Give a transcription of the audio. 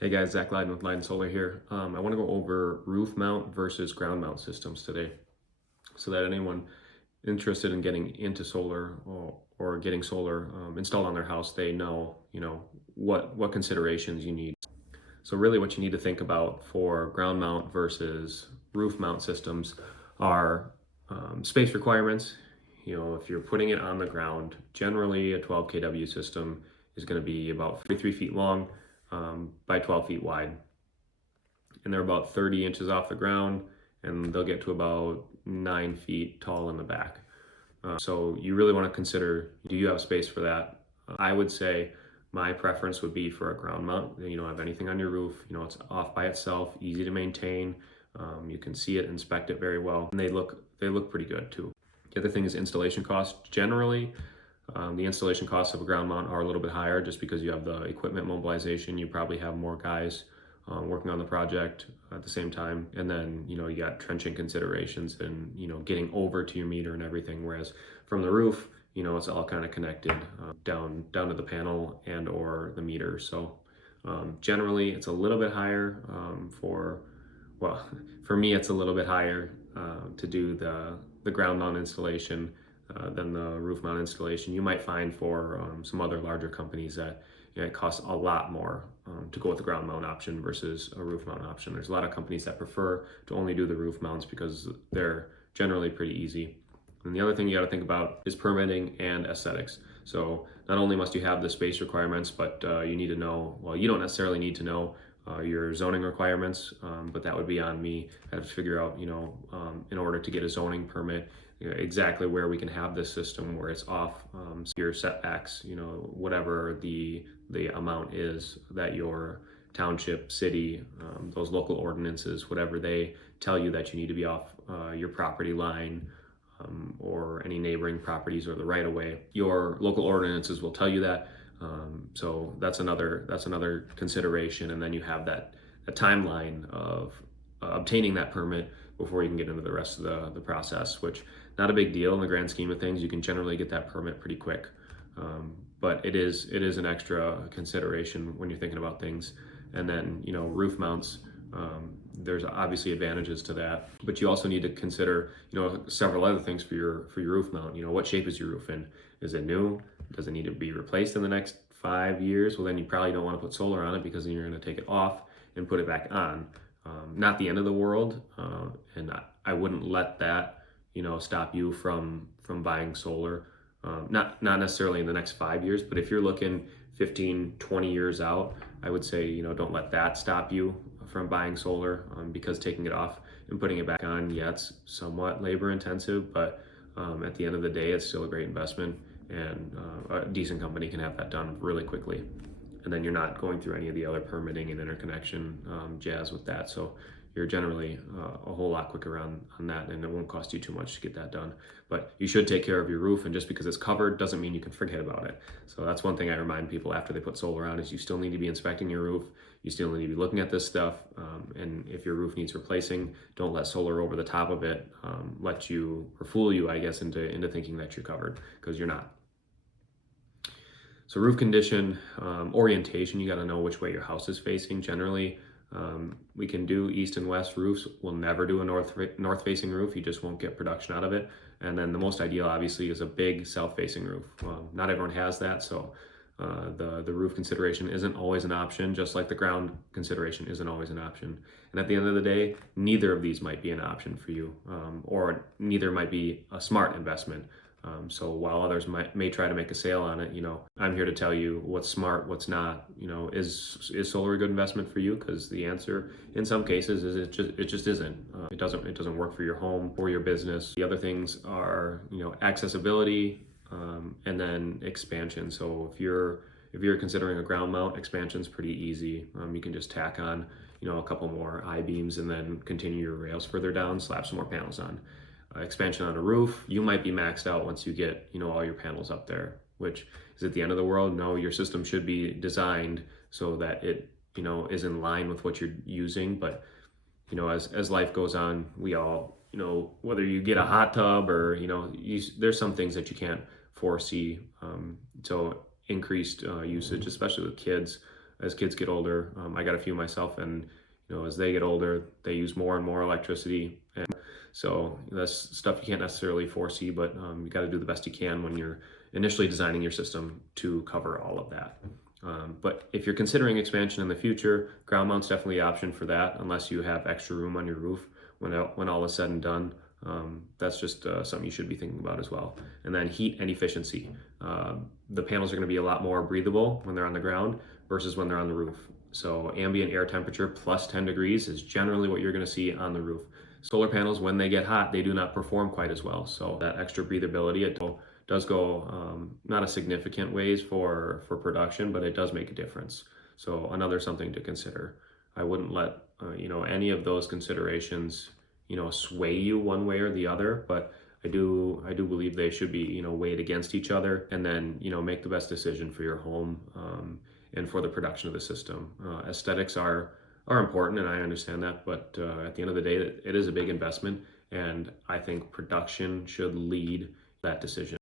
Hey guys, Zach Lydon with Lydon Solar here. I want to go over roof mount versus ground mount systems today, so that anyone interested in getting into solar or getting solar installed on their house, they know, what considerations you need. So really, what you need to think about for ground mount versus roof mount systems are space requirements. If you're putting it on the ground, generally a 12 kW system is going to be about 43 feet long by 12 feet wide, and they're about 30 inches off the ground, and they'll get to about 9 feet tall in the back. So you really want to consider, do you have space for that? I would say my preference would be for a ground mount. You don't have anything on your roof. It's off by itself, easy to maintain. You can see it, inspect it very well, and they look pretty good too. The other thing is installation costs. Generally, the installation costs of a ground mount are a little bit higher just because you have the equipment mobilization. You probably have more guys working on the project at the same time. And then, you got trenching considerations and, getting over to your meter and everything. Whereas from the roof, it's all kind of connected down to the panel and or the meter. So generally it's a little bit higher for me, it's a little bit higher to do the ground mount installation than the roof mount installation. You might find for some other larger companies that it costs a lot more to go with the ground mount option versus a roof mount option. There's a lot of companies that prefer to only do the roof mounts because they're generally pretty easy. And the other thing you got to think about is permitting and aesthetics. So not only must you have the space requirements, but you need to know, well, you don't necessarily need to know your zoning requirements, but that would be on me. I have to figure out, in order to get a zoning permit, exactly where we can have this system where it's off your setbacks, whatever the amount is that your township, city, those local ordinances, whatever they tell you that you need to be off your property line or any neighboring properties or the right of way. Your local ordinances will tell you that. So that's another consideration, and then you have that a timeline of obtaining that permit before you can get into the rest of the process, which not a big deal in the grand scheme of things. You can generally get that permit pretty quick, but it is an extra consideration when you're thinking about things. And then roof mounts. There's obviously advantages to that, but you also need to consider several other things for your roof mount. What shape is your roof in? Is it new? Does it need to be replaced in the next 5 years? Well, then you probably don't want to put solar on it because then you're going to take it off and put it back on. Not the end of the world, and I wouldn't let that stop you from buying solar. Not necessarily in the next 5 years, but if you're looking 15, 20 years out, I would say don't let that stop you from buying solar, because taking it off and putting it back on, yeah, it's somewhat labor intensive, but at the end of the day, it's still a great investment, and a decent company can have that done really quickly. And then you're not going through any of the other permitting and interconnection jazz with that. So you're generally a whole lot quicker on that, and it won't cost you too much to get that done. But you should take care of your roof, and just because it's covered doesn't mean you can forget about it. So that's one thing I remind people after they put solar on is you still need to be inspecting your roof. You still need to be looking at this stuff. And if your roof needs replacing, don't let solar over the top of it let you or fool you, I guess, into thinking that you're covered, because you're not. So roof condition, orientation, you got to know which way your house is facing. Generally, we can do east and west roofs. We'll never do a north facing roof. You just won't get production out of it. And then the most ideal, obviously, is a big south facing roof. Not everyone has that, so the roof consideration isn't always an option, just like the ground consideration isn't always an option. And at the end of the day, neither of these might be an option for you, or neither might be a smart investment. So while others may try to make a sale on it, I'm here to tell you what's smart, what's not. Is solar a good investment for you? Because the answer in some cases is it just isn't. It doesn't work for your home or your business. The other things are accessibility, and then expansion. So if you're considering a ground mount, expansion's pretty easy. You can just tack on a couple more I-beams and then continue your rails further down, slap some more panels on. Expansion on a roof, you might be maxed out once you get all your panels up there, which is at the end of the world. No, your system should be designed so that it is in line with what you're using. But as life goes on, we all whether you get a hot tub or there's some things that you can't foresee. So increased usage, especially with kids, as kids get older. I got a few myself, and as they get older, they use more and more electricity, and so that's stuff you can't necessarily foresee, but you got to do the best you can when you're initially designing your system to cover all of that. But if you're considering expansion in the future, ground mount's definitely an option for that, unless you have extra room on your roof when all is said and done. That's just something you should be thinking about as well. And then heat and efficiency. The panels are going to be a lot more breathable when they're on the ground versus when they're on the roof. So ambient air temperature plus 10 degrees is generally what you're going to see on the roof. Solar panels, when they get hot, they do not perform quite as well. So that extra breathability, it does go not a significant ways for production, but it does make a difference. So another something to consider. I wouldn't let any of those considerations sway you one way or the other, but I do believe they should be weighed against each other, and then make the best decision for your home and for the production of the system. Aesthetics are important, and I understand that, but at the end of the day, it is a big investment, and I think production should lead that decision.